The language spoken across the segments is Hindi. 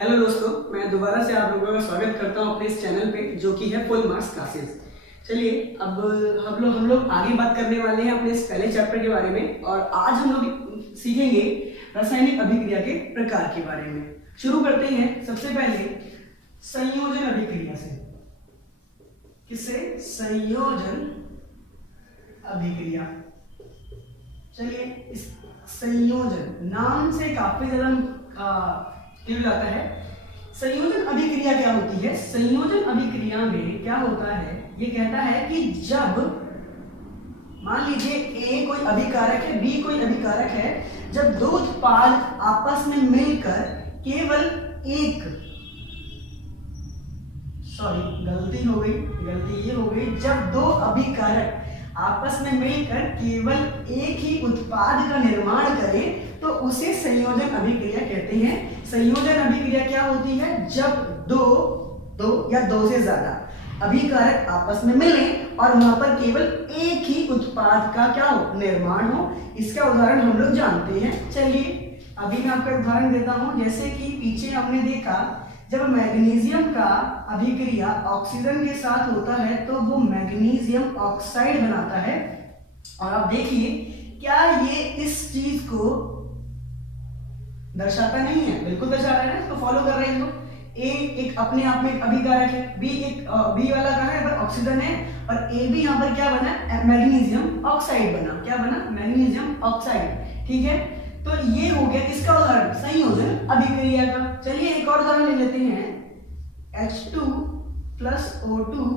हेलो दोस्तों, मैं दोबारा से आप लोगों का स्वागत करता हूं अपने इस चैनल पे जो कि है फुल मार्क्स क्लासेस। चलिए अब हम लोग आगे बात करने वाले हैं अपने इस पहले चैप्टर के बारे में और आज हम लोग सीखेंगे रासायनिक अभिक्रिया के प्रकार के बारे में। शुरू करते हैं सबसे पहले संयोजन अभिक्रिया से। किससे? संयोजन अभिक्रिया। चलिए इस संयोजन नाम से काफी ज्यादा क्लियर आता है। संयोजन अभिक्रिया क्या होती है? संयोजन अभिक्रिया में क्या होता है, ये कहता है कि जब मान लीजिए ए कोई अभिकारक है, बी कोई अभिकारक है, जब दो उत्पाद आपस में मिलकर केवल एक, गलती ये हो गई, जब दो अभिकारक आपस में मिलकर केवल एक ही उत्पाद का निर्माण करें तो उसे संयोजन अभिक्रिया कहते हैं। संयोजन अभिक्रिया क्या होती है? जब दो या दो से ज्यादा अभिकारक आपस में मिले और वहां पर केवल एक ही उत्पाद का क्या हो? निर्माण हो। इसका उदाहरण हम लोग जानते हैं। चलिए अभी मैं आपका उदाहरण देता हूं। जैसे कि पीछे हमने देखा जब मैग्नीशियम का अभिक्रिया ऑक्सीजन के साथ होता है तो वो मैग्नीशियम ऑक्साइड बनाता है। और आप देखिए क्या ये इस चीज को दर्शाता नहीं है? बिल्कुल दर्शा रहा है, इसको फॉलो कर रहे हैं लोग। ए एक अपने आप में अभिकारक है, बी वाला कहाँ है? पर ऑक्सीजन है, और ए भी यहाँ पर क्या बना? मैग्नीशियम ऑक्साइड बना। क्या बना? Magnesium oxide. ठीक है, तो ये हो गया किसका उदाहरण? संयोजन अभिक्रिया का। चलिए एक और उदाहरण ले लेते हैं। H2 प्लस O2,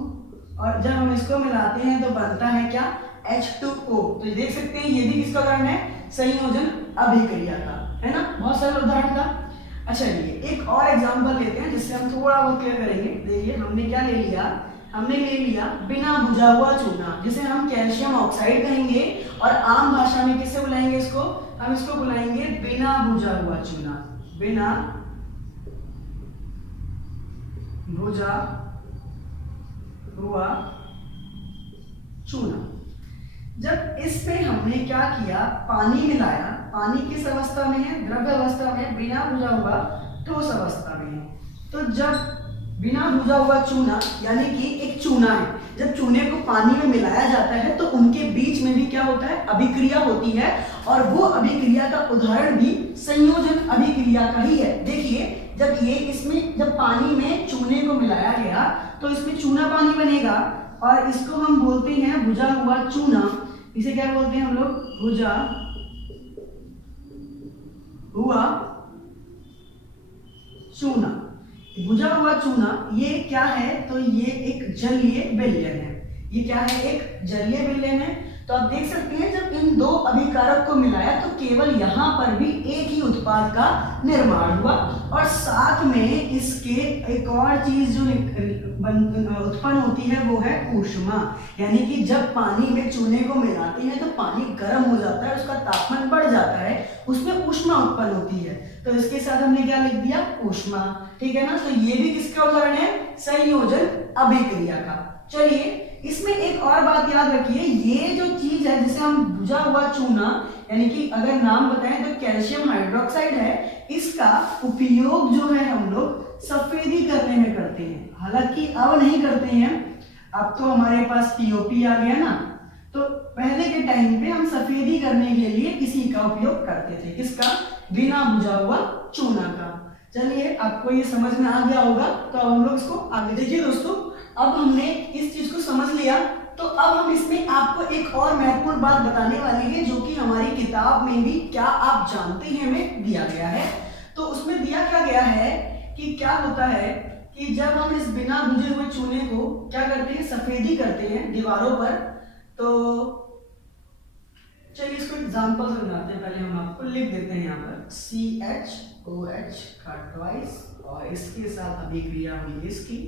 और जब हम इसको मिलाते हैं तो बनता है क्या? H2O। तो देख सकते हैं ये भी किसका उदाहरण है? संयोजन अभिक्रिया का, है ना? बहुत सरल उदाहरण था। अच्छा चलिए एक और एग्जांपल लेते हैं जिससे हम थोड़ा बहुत क्लियर करेंगे। देखिए हमने क्या ले लिया? हमने ले लिया बिना बुझा हुआ चूना, जिसे हम कैल्शियम ऑक्साइड कहेंगे, और आम भाषा में किससे बुलाएंगे इसको? हम इसको बुलाएंगे बिना बुझा हुआ चूना। बिना बुझा हुआ चूना। जब इसमें हमने क्या किया? पानी मिलाया। पानी किस अवस्था में है? द्रव्य अवस्था में। बिना बुझा हुआ ठोस अवस्था में है। तो जब बिना बुझा हुआ चूना यानी कि एक चूना है, जब चूने को पानी में मिलाया जाता है तो उनके बीच में भी क्या होता है? अभिक्रिया होती है, और वो अभिक्रिया का उदाहरण भी संयोजन अभिक्रिया का ही है। देखिए जब पानी में चूने को मिलाया गया तो इसमें चूना पानी बनेगा, और इसको हम बोलते हैं बुझा हुआ चूना। इसे क्या बोलते हैं हम लोग? बुझा हुआ चूना। बुझा हुआ चूना ये क्या है? तो ये एक जलीय विलयन है। ये क्या है? एक जलीय विलयन है। तो आप देख सकते हैं जब इन दो अभिकारक को मिलाया तो केवल यहाँ पर भी एक ही उत्पाद का निर्माण हुआ, और साथ में इसके एक और चीज जो उत्पन्न होती है वो है ऊष्मा। यानी कि जब पानी में चूने को मिलाते हैं तो पानी गर्म हो जाता है, उसका तापमान बढ़ जाता है, उसमें ऊष्मा उत्पन्न होती है। तो इसके साथ हमने क्या लिख दिया? ऊष्मा। ठीक है ना? तो ये भी किसका उदाहरण है? संयोजन अभिक्रिया का। चलिए इसमें एक और बात याद रखिए, ये जो चीज है जिसे हम बुझा हुआ चूना यानी कि अगर नाम बताएं तो कैल्शियम हाइड्रोक्साइड है, इसका उपयोग जो है हम लोग सफेदी करने में करते हैं। हालांकि अब नहीं करते हैं, अब तो हमारे पास पीओपी आ गया ना, तो पहले के टाइम पे हम सफेदी करने के लिए इसी का उपयोग करते थे। किसका? बिना बुझा हुआ चूना का। चलिए आपको ये समझ में आ गया होगा, तो अब हम लोग इसको आगे देखिए दोस्तों। अब हमने इस चीज को समझ लिया, तो अब हम इसमें आपको एक और महत्वपूर्ण बात बताने वाली है जो कि हमारी किताब में भी क्या आप जानते हैं में दिया गया है। तो उसमें दिया क्या गया है कि क्या होता है कि जब हम इस बिना बुझे हुए चूने को क्या करते हैं? सफेदी करते हैं दीवारों पर। तो चलिए इसको एग्जांपल से बनाते हैं। पहले हम आपको लिख देते हैं यहाँ पर CHOH का ट्वाइस, और इसके साथ अभिक्रिया हुई इसकी,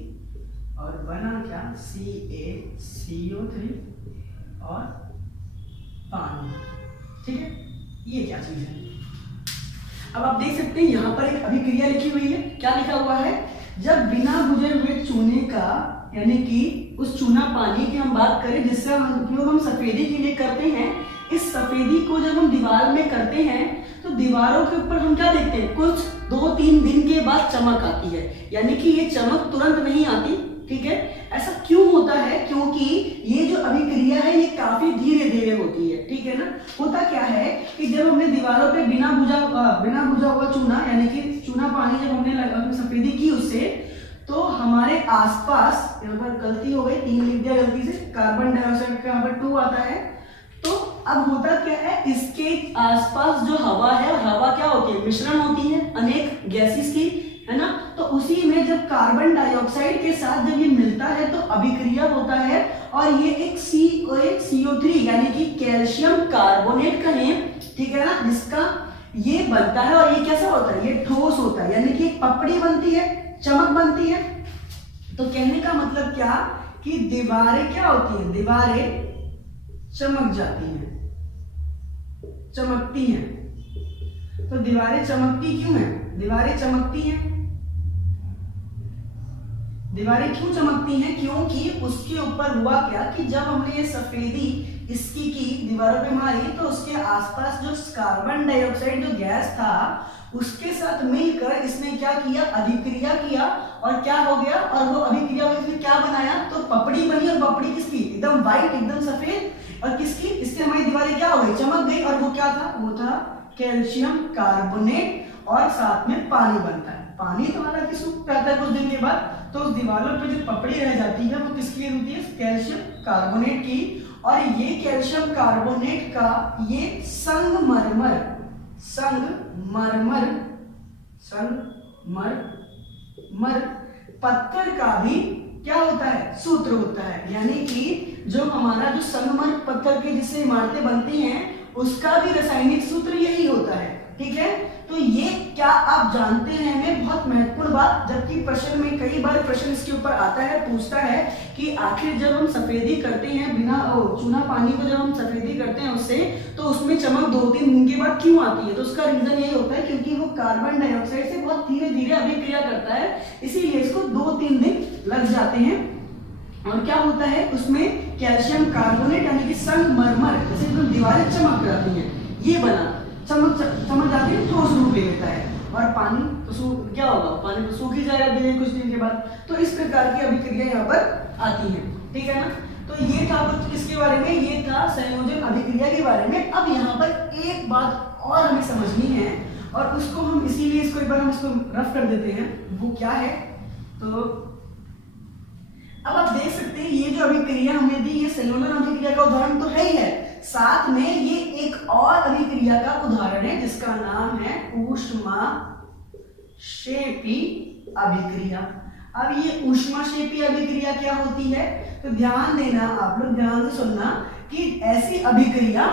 और बना क्या? CaCO3 और पानी। ठीक है, ये क्या चीज है? अब आप देख सकते हैं यहाँ पर एक अभिक्रिया लिखी हुई है। क्या लिखा हुआ है? जब बिना बुझे हुए चूने का यानी कि उस चूना पानी की हम बात करें जिससे हम उपयोग हम सफेदी के लिए करते हैं, इस सफेदी को जब हम दीवार में करते हैं तो दीवारों के ऊपर हम क्या देखते हैं, कुछ 2-3 दिन के बाद चमक आती है, यानी कि ये चमक तुरंत नहीं आती, ठीक है। ऐसा क्यों होता है, क्योंकि ये जो अभिक्रिया है ये काफी धीरे धीरे होती है, ठीक है ना। होता क्या है कि जब हमने दीवारों पे बिना बुझा हुआ चूना, यानी कि चूना पानी जब हमने सफेदी की उससे, तो हमारे आसपास, यहाँ पर गलती हो गई, 3 लिख दिया गलती से, कार्बन डाइऑक्साइड का यहाँ पर 2 आता है। तो अब होता क्या है, इसके आसपास जो हवा है, हवा क्या होती है, मिश्रण होती है अनेक गैसेस की, है ना। तो उसी में जब कार्बन डाइऑक्साइड के साथ जब ये मिलता है तो अभिक्रिया होता है, और ये एक CO3 यानी कि कैल्शियम कार्बोनेट कहें, ठीक है ना, जिसका ये बनता है। और ये कैसा होता है, ये ठोस होता है, यानी कि एक पपड़ी बनती है, चमक बनती है। तो कहने का मतलब क्या कि दीवारें क्या होती हैं, दीवारें चमक जाती हैं, चमकती हैं। तो दीवारें चमकती क्यों हैं, दीवारें चमकती हैं, दीवारें क्यों चमकती हैं, क्योंकि उसके ऊपर हुआ क्या कि जब हमने ये सफेदी इसकी की दीवारों पे मारी, तो उसके आसपास जो कार्बन डाइऑक्साइड जो गैस था उसके साथ मिलकर इसने क्या किया, अभिक्रिया किया, और क्या हो गया, और वो अभिक्रिया में इसने क्या बनाया, तो पपड़ी बनी। और पपड़ी किसकी, एकदम व्हाइट, एकदम सफेद, और किसकी, इससे हमारी दीवारें क्या हो गई, चमक गई। और वो क्या था, वो था कैल्शियम कार्बोनेट, और साथ में पानी बनता है। पानी तो हालांकि सूख जाता है कुछ दिन के बाद, तो उस दीवारों पे जो पपड़ी रह जाती है वो किसकी होती है, कैल्शियम कार्बोनेट की। और ये कैल्शियम कार्बोनेट का ये संगमरमर पत्थर का भी क्या होता है, सूत्र होता है। यानी कि जो हमारा जो संगमरमर पत्थर की जिससे इमारतें बनती हैं उसका भी रासायनिक सूत्र यही होता है, ठीक है। तो ये क्या आप जानते हैं, में बहुत महत्वपूर्ण बात, जबकि प्रश्न में कई बार प्रश्न इसके ऊपर आता है, पूछता है कि आखिर जब हम सफेदी करते हैं बिना चूना पानी को, जब हम सफेदी करते हैं उससे, तो उसमें चमक 2-3 दिन के बाद क्यों आती है। तो उसका रीजन यही होता है क्योंकि वो कार्बन डाइऑक्साइड से बहुत धीरे धीरे अभिक्रिया करता है, इसीलिए इसको 2-3 दिन लग जाते हैं। और क्या होता है उसमें, कैल्शियम कार्बोनेट यानी कि संगमरमर, जैसे जो दीवारें चमक जाती हैं, ये बना चमक जाती है, ठोस रूप ले लेता है। और पानी तो क्या होगा, पानी तो सूख ही जाएगा धीरे कुछ दिन के बाद। तो इस प्रकार की अभिक्रिया यहाँ पर आती है, ठीक है ना। तो ये था कुछ किसके बारे में, ये था संयोजन अभिक्रिया के बारे में। अब यहाँ पर एक बात और हमें समझनी है, और उसको हम इसीलिए इसको एक बार हम इसको रफ कर देते हैं, वो क्या है। तो अब आप देख सकते हैं ये जो अभिक्रिया हमने दी, ये संयोजन अभिक्रिया का उदाहरण तो है ही है, साथ में ये एक और अभिक्रिया का उदाहरण है जिसका नाम है ऊष्माक्षेपी अभिक्रिया। अब ये ऊष्माक्षेपी अभिक्रिया क्या होती है, तो ध्यान देना, आप लोग ध्यान से सुनना कि ऐसी अभिक्रिया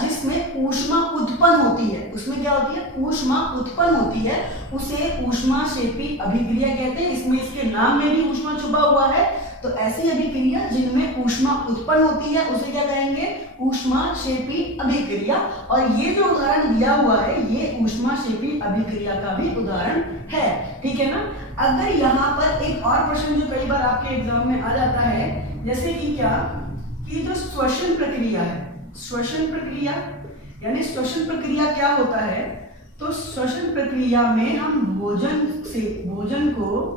जिसमें ऊष्मा उत्पन्न होती है, उसमें क्या होती है, ऊष्मा उत्पन्न होती है, उसे ऊष्माक्षेपी अभिक्रिया कहते हैं। इसमें इसके नाम में भी ऊष्मा छुपा हुआ है। तो ऐसी अभिक्रिया जिनमें ऊष्मा उत्पन्न होती है उसे क्या कहेंगे, ऊष्माक्षेपी अभिक्रिया। और ये जो उदाहरण दिया हुआ है ये ऊष्माक्षेपी अभिक्रिया का भी उदाहरण है, ठीक है ना। अगर यहाँ पर एक और प्रश्न जो कई बार आपके एग्जाम में आ जाता है, जैसे कि क्या, कि जो श्वसन प्रक्रिया है, श्वसन प्रक्रिया यानी श्वसन प्रक्रिया क्या होता है, तो श्वसन प्रक्रिया में हम भोजन को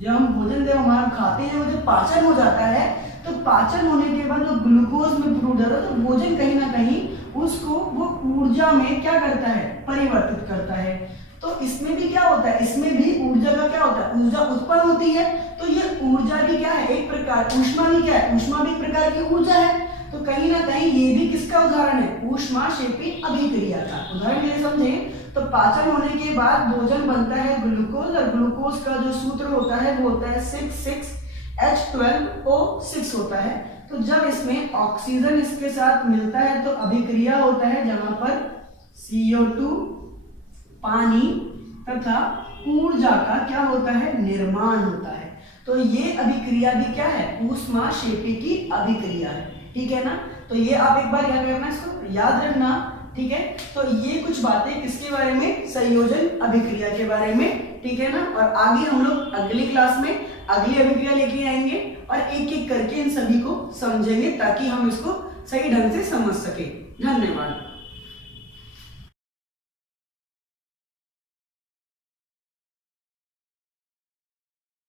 जब हम भोजन जब हमारा खाते हैं, वो जब पाचन हो जाता है, तो पाचन होने के बाद जो ग्लूकोज में प्रोड्यूस होता है, तो भोजन कहीं ना कहीं उसको वो ऊर्जा में क्या करता है, परिवर्तित करता है। तो इसमें भी क्या होता है, इसमें भी ऊर्जा का क्या होता है, ऊर्जा उत्पन्न होती है। तो ये ऊर्जा भी क्या है, एक प्रकार, ऊष्मा भी क्या है, ऊष्मा भी एक प्रकार की ऊर्जा है। तो कहीं ना कहीं ये भी किसका उदाहरण है, ऊष्माक्षेपी अभिक्रिया का उदाहरण। ये समझें तो पाचन होने के बाद भोजन बनता है ग्लूकोज, और ग्लूकोज का जो सूत्र होता है वो होता है 6,6H12O6 होता है। तो जब इसमें ऑक्सीजन इसके साथ मिलता है तो अभिक्रिया होता है, जहां पर CO2 पानी तथा ऊर्जा का क्या होता है, निर्माण होता है। तो ये अभिक्रिया भी क्या है, ऊष्माक्षेपी की अभिक्रिया है, ठीक है ना। तो ये आप एक बार क्या करना, इसको याद रखना, ठीक है। तो ये कुछ बातें किसके बारे में, संयोजन अभिक्रिया के बारे में, ठीक है ना। और आगे हम लोग अगली क्लास में अगली अभिक्रिया लेके आएंगे और एक एक करके इन सभी को समझेंगे ताकि हम इसको सही ढंग से समझ सके। धन्यवाद।